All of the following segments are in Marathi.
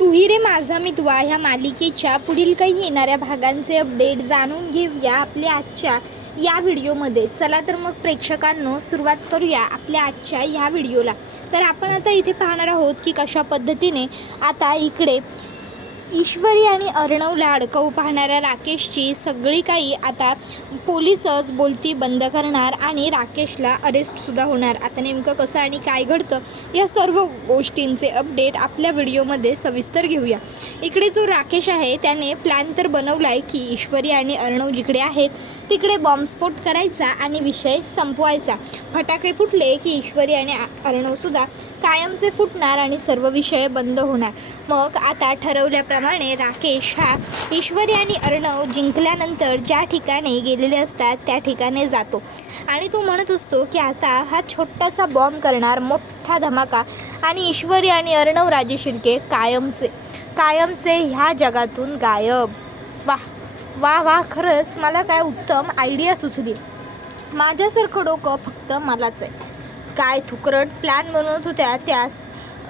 तूही रे माझा मितवा ह्या मालिकेच्या पुढील काही येणाऱ्या भागांचे अपडेट जाणून घेऊया आपल्या आजच्या या व्हिडिओमध्ये. चला तर मग प्रेक्षकांनो सुरुवात करूया आपल्या आजच्या ह्या व्हिडिओला. तर आपण आता इथे पाहणार आहोत की कशा पद्धतीने आता इकडे ईश्वरी आणि अर्णवला अडकवू पाहणाऱ्या राकेशची सगळी काही आता पोलीसच बोलती बंद करणार आणि राकेशला अरेस्टसुद्धा होणार. आता नेमकं कसं आणि काय घडतं या सर्व गोष्टींचे अपडेट आपल्या व्हिडिओमध्ये सविस्तर घेऊया. इकडे जो राकेश आहे त्याने प्लॅन तर बनवला आहे की ईश्वरी आणि अर्णव जिकडे आहेत तिकडे बॉम्बस्फोट करायचा आणि विषय संपवायचा. फटाके फुटले की ईश्वरी आणि अर्णवसुद्धा कायमचे फुटणार आणि सर्व विषय बंद होणार. मग आता ठरवल्याप्रमाणे राकेश हा ईश्वरी आणि अर्णव जिंकल्यानंतर ज्या ठिकाणी गेलेले असतात त्या ठिकाणी जातो आणि तो म्हणत असतो की आता हा छोटासा बॉम्ब करणार, मोठा धमाका, आणि ईश्वरी आणि अर्णव राजे शिर्के कायमचे ह्या जगातून गायब. वाह वाह वाह, खरंच मला काय उत्तम आयडिया सुचली. माझ्यासारखं डोकं फक्त मलाच आहे. काय थुकरट प्लॅन बनवत होत्या त्या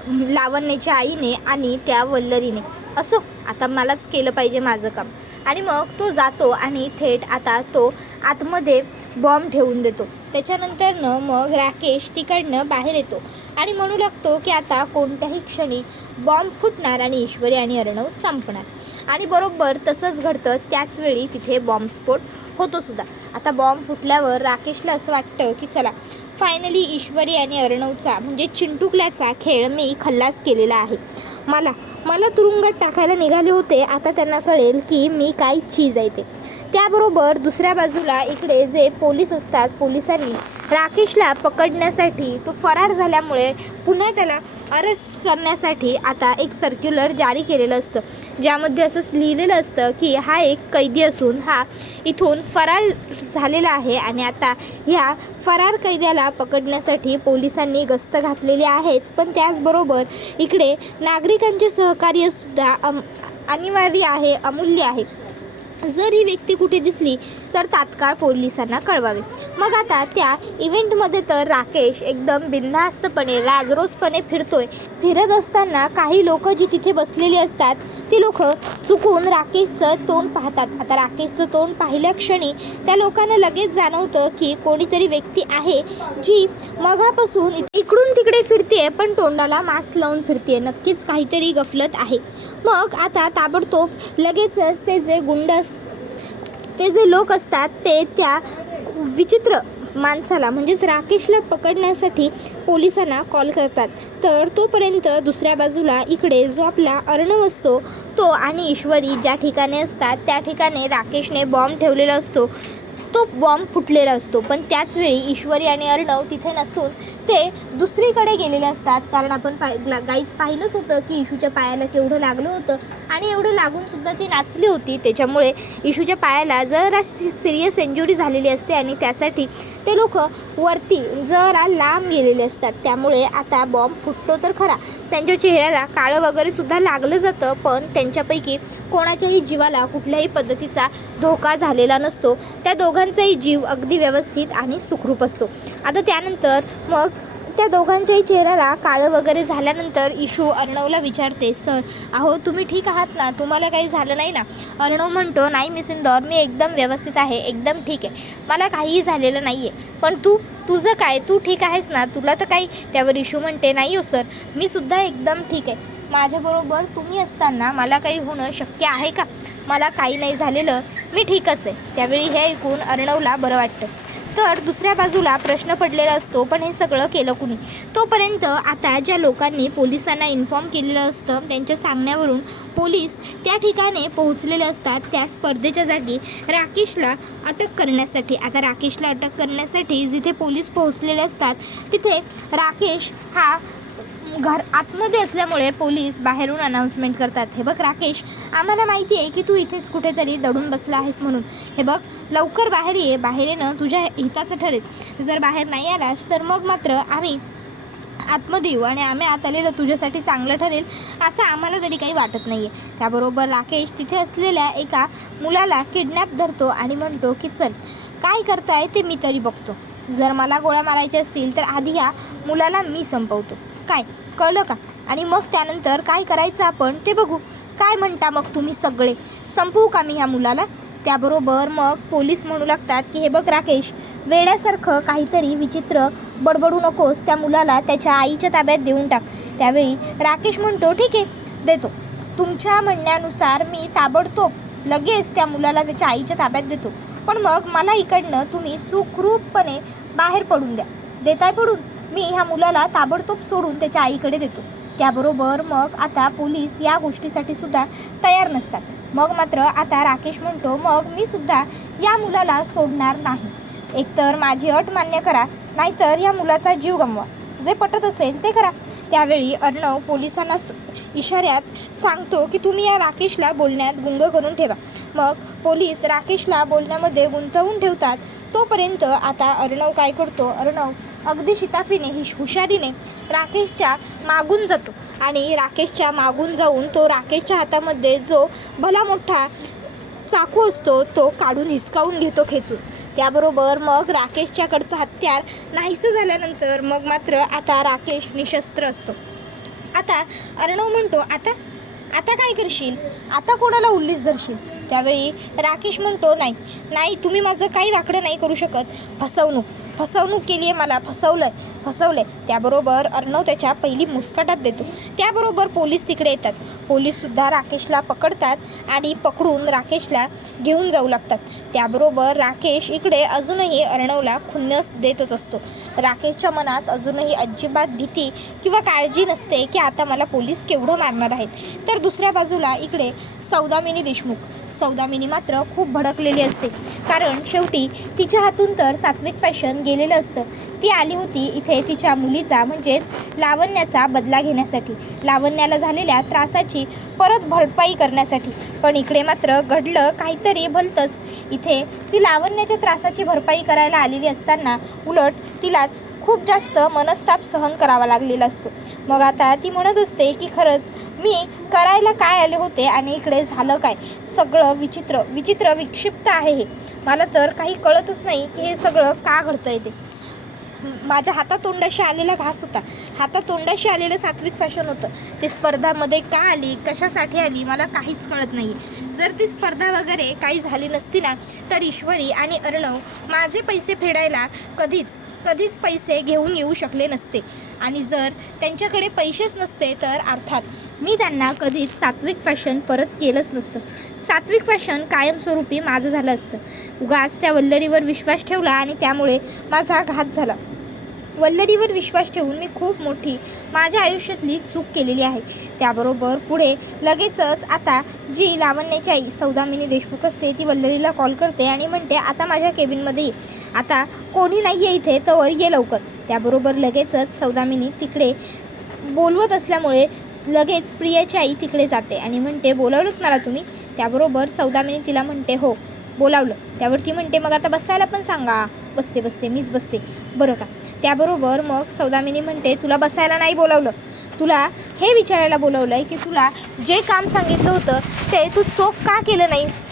लावण्याच्या आईने आणि त्या वल्लरीने. असो, आता मलाच केलं पाहिजे माझं काम. आणि मग तो जातो आणि थेट आता तो आतमध्ये बॉम्ब ठेवून देतो. त्याच्यानंतरनं मग राकेश तिकडनं बाहेर येतो आणि म्हणू लागतो की आता कोणत्याही क्षणी बॉम्ब फुटणार आणि ईश्वरी आणि अर्णव संपणार. आणि बरोबर तसंच घडतं. त्याचवेळी तिथे बॉम्बस्फोट होतो सुद्धा. आता बॉम्ब फुटल्यावर राकेशला असं वाटतं की चला फायनली ईश्वरी आणि अर्णवचा म्हणजे चिंटुकल्याचा खेळ मी खल्लास केलेला आहे. मला तुरुंगात टाकायला निघाले होते. आता त्यांना कळेल की मी काय चीज आहे ते. त्याबरोबर दुसऱ्या बाजूला इकडे जे पोलीस असतात, पोलिसांनी राकेशला पकडण्यासाठी तो फरार झाल्यामुळे पुन्हा त्याला अरेस्ट करण्यासाठी आता एक सर्क्युलर जारी केलेलं असतं, ज्यामध्ये असं लिहिलेलं असतं की हा एक कैदी असून हा इथून फरार झालेला आहे आणि आता ह्या फरार कैद्याला पकडण्यासाठी पोलिसांनी गस्त घातलेली आहेच, पण त्याचबरोबर इकडे नागरिकांचे सहकार्यसुद्धा अनिवार्य आहे, अमूल्य आहे. जर ही व्यक्ती कुठे दिसली तर तात्काळ पोलिसांना कळवावे. मग आता त्या इव्हेंटमध्ये तर राकेश एकदम बिनधास्तपणे राजरोसपणे फिरत असताना काही लोक जी तिथे बसलेली असतात ती लोक चुकून राकेशचं तोंड पाहतात. आता राकेशचं तोंड पाहिल्या क्षणी त्या लोकांना लगेच जाणवतं की कोणीतरी व्यक्ती आहे जी मगापासून इकडून तिकडे फिरते पण तोंडाला मास्क लावून फिरते. नक्कीच काहीतरी गफलत आहे. मग आता ताबडतोब लगेचच ते जे लोक असतात ते त्या विचित्र माणसाला म्हणजेच राकेशला पकडण्यासाठी पोलिसांना कॉल करतात. तर तोपर्यंत दुसऱ्या बाजूला इकडे जो आपला अर्णव असतो तो आणि ईश्वरी ज्या ठिकाणी असतात त्या ठिकाणी राकेशने बॉम्ब ठेवलेला असतो, तो बॉम्ब फुटलेला असतो. पण त्याचवेळी ईश्वरी आणि अर्णव तिथे नसून ते दुसरीकडे गेलेले असतात. कारण आपण गाईच पाहिलंच होतं की इशूच्या पायाला केवढं लागलं होतं आणि एवढं लागूनसुद्धा ती नाचली होती. त्याच्यामुळे इशूच्या पायाला जरा सिरियस इंजुरी झालेली असते आणि त्यासाठी ते लोक वरती जरा लांब गेलेले असतात. त्यामुळे आता बॉम्ब फुटतो तर खरा, त्यांच्या चेहऱ्याला काळं वगैरे सुद्धा लागलं जातं, पण त्यांच्यापैकी कोणाच्याही जीवाला कुठल्याही पद्धतीचा धोका झालेला नसतो. त्या दोघांचाही जीव अगदी व्यवस्थित आणि सुखरूप असतो. आता त्यानंतर मग त्या दोघांच्याही चेहऱ्याला काळं वगैरे झाल्यानंतर इशू अर्णवला विचारते, सर अहो तुम्ही ठीक आहात ना, तुम्हाला काही झालं नाही ना? अर्णव म्हणतो, नाही मिस इंदौर, मी एकदम व्यवस्थित आहे, एकदम ठीक आहे, मला काहीही झालेलं नाही आहे. पण तुझं काय, तू ठीक आहेस ना, तुला तर काही? त्यावर इशू म्हणते, नाही हो सर, मी सुद्धा एकदम ठीक आहे. माझ्याबरोबर तुम्ही असताना मला काही होणं शक्य आहे का? मला काही नाही झालेलं, मी ठीकच आहे. त्यावेळी हे ऐकून अर्णवला बरं वाटतं. तर दुसऱ्या बाजूला प्रश्न पडलेला असतो, पण हे सगळं केलं कुणी? तोपर्यंत आता ज्या लोकांनी पोलिसांना इन्फॉर्म केलेलं असतं त्यांच्या सांगण्यावरून पोलीस त्या ठिकाणी पोहोचलेले असतात. त्या स्पर्धेच्या जागी राकेशला अटक करण्यासाठी जिथे पोलीस पोहोचलेले असतात तिथे राकेश हा आतमध्ये असल्यामुळे पोलीस बाहेरून अनाऊन्समेंट करतात, हे बघ राकेश, आम्हाला माहिती आहे की तू इथेच कुठेतरी दडून बसला आहेस म्हणून. हे बघ लवकर बाहेर येणं तुझ्या हिताचं ठरेल. जर बाहेर नाही आलास तर मग मात्र आम्ही आतमध्ये येऊ आणि आम्ही आत आलेलं तुझ्यासाठी चांगलं ठरेल असं आम्हाला तरी काही वाटत नाही आहे. त्याबरोबर राकेश तिथे असलेल्या एका मुलाला किडनॅप धरतो आणि म्हणतो की चल काय करताय ते मी तरी बघतो. जर मला गोळ्या मारायच्या असतील तर आधी ह्या मुलाला मी संपवतो. काय कळलं का? आणि मग त्यानंतर काय करायचं आपण ते बघू. काय म्हणता मग तुम्ही सगळे, संपवू का मी ह्या मुलाला? त्याबरोबर मग पोलीस म्हणू लागतात की हे बघ राकेश, वेड्यासारखं काहीतरी विचित्र बडबडू नकोस, त्या मुलाला त्याच्या आईच्या ताब्यात देऊन टाक. त्यावेळी राकेश म्हणतो ठीक आहे देतो, तुमच्या म्हणण्यानुसार मी ताबडतोब लगेच त्या मुलाला त्याच्या आईच्या ताब्यात देतो, पण मग मला इकडनं तुम्ही सुखरूपपणे बाहेर पडून द्या. देताय पडून? मी ह्या मुलाला ताबडतोब सोडून त्याच्या आईकडे देतो. त्याबरोबर मग आता पोलीस या गोष्टीसाठी सुद्धा तयार नसतात. मग मात्र आता राकेश म्हणतो मग मी सुद्धा या मुलाला सोडणार नाही. एकतर माझी अट मान्य करा, नाहीतर या मुलाचा जीव गमवा. जे पटत असेल ते करा. त्यावेळी अर्णव पोलिसांना इशाऱ्यात सांगतो की तुम्ही या राकेशला बोलण्यात गुंग करून ठेवा. मग पोलीस राकेशला बोलण्यामध्ये गुंतवून ठेवतात. तोपर्यंत आता अर्णव काय करतो, अर्णव अगदी शिताफीने हुशारीने राकेशच्या मागून जातो आणि राकेशच्या मागून जाऊन तो राकेशच्या हातामध्ये जो भला मोठा चाकू असतो तो काढून हिसकावून घेतो खेचून. त्याबरोबर मग राकेशच्याकडचं हत्यार नाहीसं झाल्यानंतर मग मात्र आता राकेश निशस्त्र असतो. आता अर्णव म्हणतो आता आता काय करशील, आता कोणाला उल्लीस धरशील? त्यावेळी राकेश म्हणतो नाही तुम्ही माझं काही वाकडं नाही करू शकत. फसवणूक केली आहे मला, फसवलंय. त्याबरोबर अर्णव त्याच्या पहिली मुस्काटात देतो. त्याबरोबर पोलीस तिकडे येतात. पोलीससुद्धा राकेशला पकडतात आणि पकडून राकेशला घेऊन जाऊ लागतात. त्याबरोबर राकेश इकडे अजूनही अर्णवला खुन्नस देतच असतो. राकेशच्या मनात अजूनही अजिबात भीती किंवा काळजी नसते की आता मला पोलीस केवढं मारणार आहेत. तर दुसऱ्या बाजूला इकडे सौदामिनी मात्र खूप भडकलेली असते, कारण शेवटी तिच्या हातून तर सात्विक फॅशन गेलेलं असतं. ती आली होती इथे तिच्या मुलीचा म्हणजेच लावण्याचा बदला घेण्यासाठी, लावण्याला झालेल्या त्रासाची परत भरपाई करण्यासाठी. पण इकडे मात्र घडलं काहीतरी भलतंच. इथे ती लावण्याच्या त्रासाची भरपाई करायला आलेली असताना उलट तिलाच खूप जास्त मनस्ताप सहन करावा लागलेला असतो. मग आता ती म्हणत असते की खरंच मी करायला काय आले होते आणि इकडे झालं काय. सगळं विचित्र विक्षिप्त आहे हे. मला तर काही कळतच नाही की हे सगळं का घडतंय ते. माझ्या हातातोंडाशी आलेला घास होता, हातातोंडाशी आलेलं सात्विक फॅशन होतं. ते स्पर्धामध्ये का आली, कशासाठी आली मला काहीच कळत नाही. जर ती स्पर्धा वगैरे काही झाली नसती ना तर ईश्वरी आणि अर्णव माझे पैसे फेडायला कधीच पैसे घेऊन येऊ शकले नसते. आणि जर त्यांच्याकडे पैसेच नसते तर अर्थात मी त्यांना कधीच सात्विक फॅशन परत केलंच नसतं. सात्विक फॅशन कायमस्वरूपी माझं झालं असतं. उगाच त्या वल्लरीवर विश्वास ठेवला आणि त्यामुळे माझा घात झाला. वल्लरीवर विश्वास ठेवून मी खूप मोठी माझ्या आयुष्यातली चूक केलेली आहे. त्याबरोबर पुढे लगेचच आता जी लावण्याची आई सौदामिनी देशमुख असते ती वल्लरीला कॉल करते आणि म्हणते आता माझ्या केबिनमध्ये ये, आता कोणी नाही आहे इथे तर ये लवकर. त्याबरोबर लगेचच सौदामिनी तिकडे बोलवत असल्यामुळे लगेच प्रियाची आई तिकडे जाते आणि म्हणते बोलावलंत मला तुम्ही? त्याबरोबर सौदामिनी तिला म्हणते हो बोलावलं. त्यावरती म्हणते मग आता बसायला पण सांगा. बसते मीच बसते बरं का. त्याबरोबर मग सौदामिनी म्हणते तुला बसायला नाही बोलावलं, तुला हे विचारायला बोलावलं आहे की तुला जे काम सांगितलं होतं ते तू चोख का केलं नाहीस.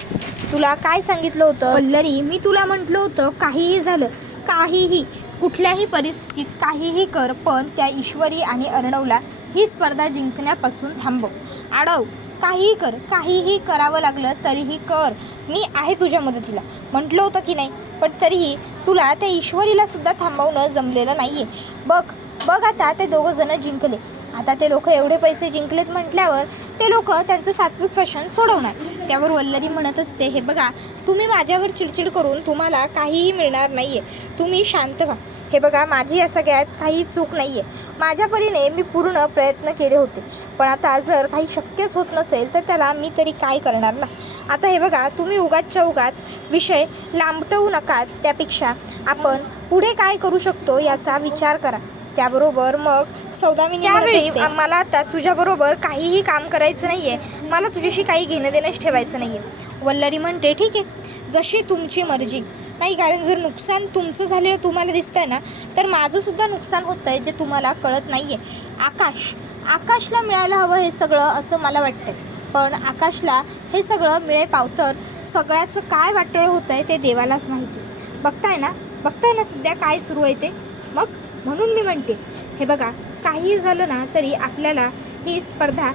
तुला काय सांगितलं होतं वल्लरी, मी तुला म्हटलं होतं काहीही झालं, काहीही कुठल्याही परिस्थितीत काहीही कर, पण त्या ईश्वरी आणि अर्णवला ही स्पर्धा जिंकण्यापासून थांबव, अडव. काहीही करावं लागलं तरीही कर, मी आहे तुझ्या मदतीला म्हटलं होतं की नाही. पण तरीही तुला त्या ईश्वरीला सुद्धा थांबवणं जमलेलं नाही आहे. बघ आता ते दोघं जण जिंकले. आता ते लोक एवढे पैसे जिंकलेत म्हटल्यावर ते लोक त्यांचं सात्विक फॅशन सोडवणार. त्यावर वल्लरी म्हणत असते हे बघा तुम्ही माझ्यावर चिडचिड करून तुम्हाला काहीही मिळणार नाही आहे, तुम्ही शांत व्हा. हे बघा माझी या सगळ्यात काही चूक नाही आहे. माझ्या परीने मी पूर्ण प्रयत्न केले होते, पण आता जर काही शक्यच होत नसेल तर त्याला मी तरी काय करणार ना. आता हे बघा तुम्ही उगाच विषय लांबटवू नका, त्यापेक्षा आपण पुढे काय करू शकतो याचा विचार करा. त्याबरोबर मग सौदामिनी म्हणते मला आता तुझ्याबरोबर काहीही काम करायचं नाही आहे, मला तुझ्याशी काही घेणं देणंच ठेवायचं नाही आहे. वल्लरी म्हणते ठीक आहे जशी तुमची मर्जी. नाही कारण जर नुकसान तुमचं झालेलं तुम्हाला दिसतंय ना तर माझंसुद्धा नुकसान होतं आहे जे तुम्हाला कळत नाही आहे. आकाशला मिळायला हवं हे सगळं असं मला वाटतं, पण आकाशला हे सगळं मिळे पावतर सगळ्याचं काय वाटोळं होतं आहे ते देवालाच माहिती. बघताय ना सध्या काय सुरू आहे ते. मग म्हणून मी म्हणते हे बघा काही झालं ना तरी आपल्याला ही स्पर्धा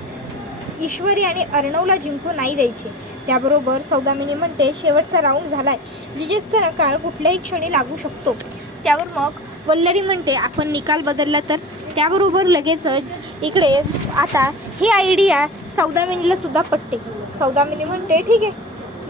ईश्वरी आणि अर्णवला जिंकू नाही द्यायची. त्याबरोबर सौदामिनी म्हणते शेवटचा राऊंड झालाय, जिजेसचा नकार कुठल्याही क्षणी लागू शकतो. त्यावर मग वल्लरी म्हणते आपण निकाल बदलला तर. त्याबरोबर लगेचच इकडे आता ही आयडिया सौदामिनीला सुद्धा पटते. सौदामिनी म्हणते ठीक आहे,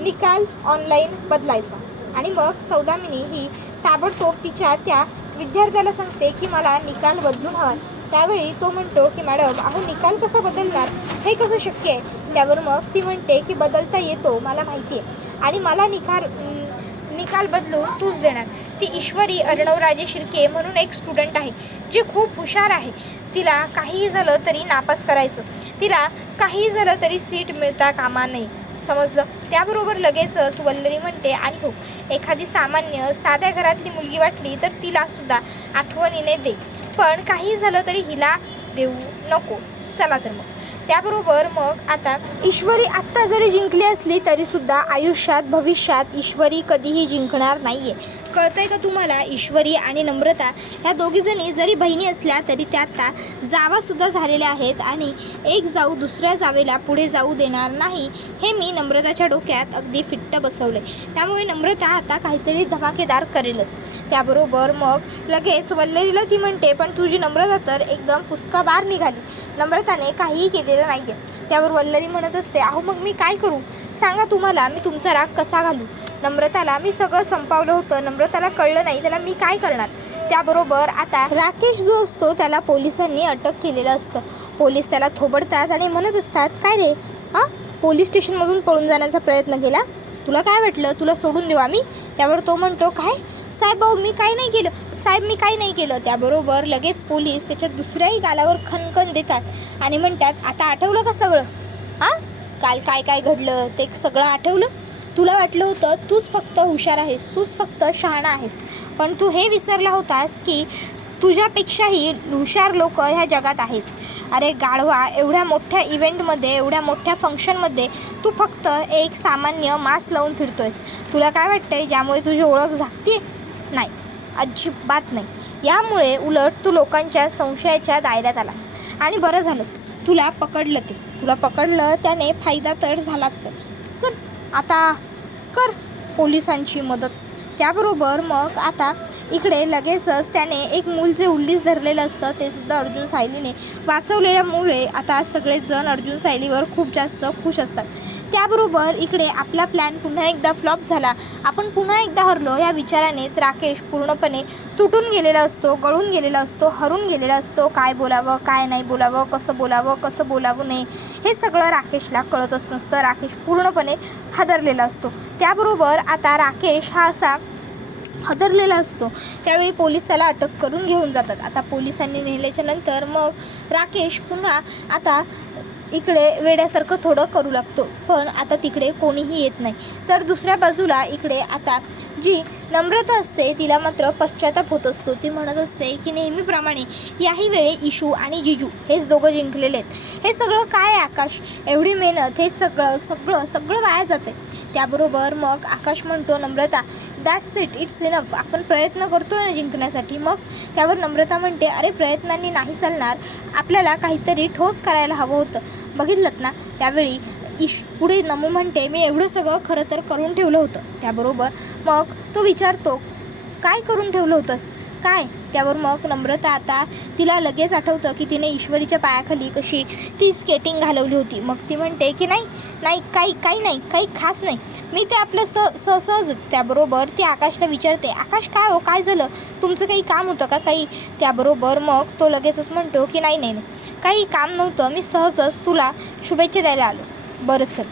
निकाल ऑनलाईन बदलायचा. आणि मग सौदामिनी ही ताबडतोब तिच्या त्या विद्यार्थ्याला सांगते की मला निकाल बदलून हवा. त्यावेळी तो म्हणतो की मॅडम अहो निकाल कसा बदलणार, हे कसं शक्य आहे. त्यावर मग ती म्हणते की बदलता येतो, मला माहिती आहे, आणि मला निकाल बदलून तूच देणार. ती ईश्वरी अर्णवराजे शिर्के म्हणून एक स्टुडंट आहे जी खूप हुशार आहे. तिला काहीही झालं तरी नापास करायचं, तिला काहीही झालं तरी सीट मिळता कामा नये, समजलं. त्याबरोबर लगेचच वल्लरी म्हणते आणि हो, एखादी सामान्य साध्या घरातली मुलगी वाटली तर तिला सुद्धा आठवणीने दे, पण काही झालं तरी हिला देऊ नको. चला तर मग. त्याबरोबर मग आता ईश्वरी आत्ता जरी जिंकली असली तरीसुद्धा आयुष्यात भविष्यात ईश्वरी कधीही जिंकणार नाही आहे. कळतंय का तुम्हाला. ईश्वरी आणि नम्रता ह्या दोघीजणी जरी बहिणी असल्या तरी त्या आता जावासुद्धा झालेल्या आहेत आणि एक जाऊ दुसऱ्या जावेला पुढे जाऊ देणार नाही, हे मी नम्रताच्या डोक्यात अगदी फिट्ट बसवलं आहे. त्यामुळे नम्रता आता काहीतरी धमाकेदार करेलच. त्याबरोबर मग लगेच वल्लरीला ती म्हणते पण तुझी नम्रता तर एकदम फुसकाबार निघाली, नम्रताने काहीही केलेलं नाही आहे. त्यावर वल्लरी म्हणत असते अहो मग मी काय करू सांगा तुम्हाला, मी तुमचा राग कसा घालू. नम्रताला मी सगळं संपवलं होतं, नम्रताला कळलं नाही, त्याला मी काय करणार. त्याबरोबर आता राकेश जो असतो त्याला पोलिसांनी अटक केलेलं असतं. पोलीस त्याला थोबडतात आणि म्हणत असतात काय रे, पोलीस स्टेशनमधून पळून जाण्याचा प्रयत्न केला, तुला काय वाटलं तुला सोडून देऊ आम्ही. त्यावर तो म्हणतो काय साहेब भाऊ मी काही नाही केलं, साहेब मी काही नाही केलं. त्याबरोबर लगेच पोलीस त्याच्या दुसऱ्याही गालावर खणखण देतात आणि म्हणतात आता आठवलं का सगळं, काल काय काय घडलं ते सगळं आठवलं. तुला वाटलं होतं तूच फक्त हुशार आहेस, तूच फक्त शहाणा आहेस, पण तू हे विसरला होतास की तुझ्यापेक्षाही हुशार लोक ह्या जगात आहेत. अरे गाढवा, एवढ्या मोठ्या इव्हेंटमध्ये एवढ्या मोठ्या फंक्शनमध्ये तू फक्त एक सामान्य मास्क लावून फिरतोयस. तुला काय वाटतंय ज्यामुळे तुझी ओळख झाकते? नाही, अजिबात नाही. यामुळे उलट तू लोकांच्या संशयाच्या दायऱ्यात आलास. आणि बरं झालं तुला पकडलं, तुला पकडलं त्याने फायदा तर झालाच. चल आता कर पोलिसांची मदत. त्याबरोबर मग आता इकडे लगेचच त्याने एक मूल जे उल्लीस धरलेलं असतं ते सुद्धा अर्जुन सायलीने वाचवलेल्यामुळे आता सगळेजण अर्जुन सायलीवर खूप जास्त खुश असतात. त्याबरोबर इकडे आपला प्लॅन पुन्हा एकदा फ्लॉप झाला, आपण पुन्हा एकदा हरलो या विचारानेच राकेश पूर्णपणे तुटून गेलेला असतो, गळून गेलेला असतो, हरून गेलेला असतो. काय बोलावं काय नाही बोलावं, कसं बोलावं कसं बोलावं नाही हे सगळं राकेशला कळतच नसतं. राकेश पूर्णपणे हादरलेला असतो. त्याबरोबर आता राकेश हा असा हादरलेला असतो. त्यावेळी पोलीस त्याला अटक करून घेऊन जातात. आता पोलिसांनी नेल्याच्या नंतर मग राकेश पुन्हा आता इकडे वेड्यासारखं थोडं करू लागतो, पण आता तिकडे कोणीही येत नाही. तर दुसऱ्या बाजूला इकडे आता जी नम्रता असते तिला मात्र पश्चाताप होत असतो. ती म्हणत असते की नेहमीप्रमाणे याही वेळी इशू आणि जिजू हेच दोघं जिंकलेले आहेत. हे सगळं काय आकाश, एवढी मेहनत हे सगळं वाया जाते. त्याबरोबर मग आकाश म्हणतो नम्रता दॅट्स इट्स इनफ, आपण प्रयत्न करतोय ना जिंकण्यासाठी. मग त्यावर नम्रता म्हणते अरे प्रयत्नांनी नाही चालणार, आपल्याला काहीतरी ठोस करायला हवं होतं, बघितलं ना. त्यावेळी पुढे नमू म्हणते मी एवढं सगळं खरं तर करून ठेवलं होतं. त्याबरोबर मग तो विचारतो काय करून ठेवलं होतंस काय. त्यावर मग नम्रता आता तिला लगेच आठवतं की तिने ईश्वरीच्या पायाखाली कशी ती स्केटिंग घालवली होती. मग ती म्हणते की नाही काही खास नाही, मी ते आपलं सहजच. त्याबरोबर ती आकाशला विचारते आकाश काय हो काय झालं, तुमचं काही काम होतं का काही. त्याबरोबर मग तो लगेचच म्हणतो की नाही काही काम नव्हतं, मी सहजच तुला शुभेच्छा द्यायला आलो. बरं चल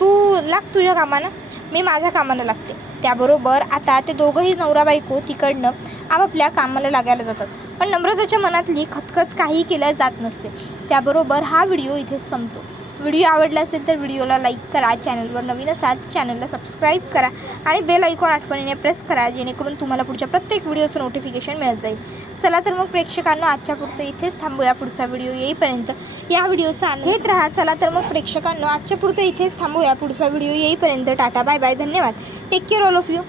तू लाग तुझ्या कामानं, मी माझ्या कामानं लागते. त्याबरोबर आता ते दोघंही नवरा बायको तिकडनं आपापल्या कामाला लागायला जातात. पण नम्रताच्या मनातली खतखत काही केल्या जात नसते. त्याबरोबर हा व्हिडिओ इथेच संपतो. व्हिडिओ आवडला असेल तर व्हिडिओला लाईक करा, चॅनलवर नवीन असाल तर चॅनलला सबस्क्राईब करा आणि बेल आयकॉन आठवणीने प्रेस करा, जेणेकरून तुम्हाला पुढच्या प्रत्येक व्हिडिओचं नोटिफिकेशन मिळत जाईल. चला तर मग प्रेक्षकांनो आजच्या पुरतं इथेच थांबूया. पुढचा व्हिडिओ येईपर्यंत या व्हिडिओचा आनंद घेत राहा. चला तर मग प्रेक्षकांनो आजच्या पुरतं इथेच थांबूया. पुढचा व्हिडिओ येईपर्यंत टाटा बाय बाय, धन्यवाद, take care all of you.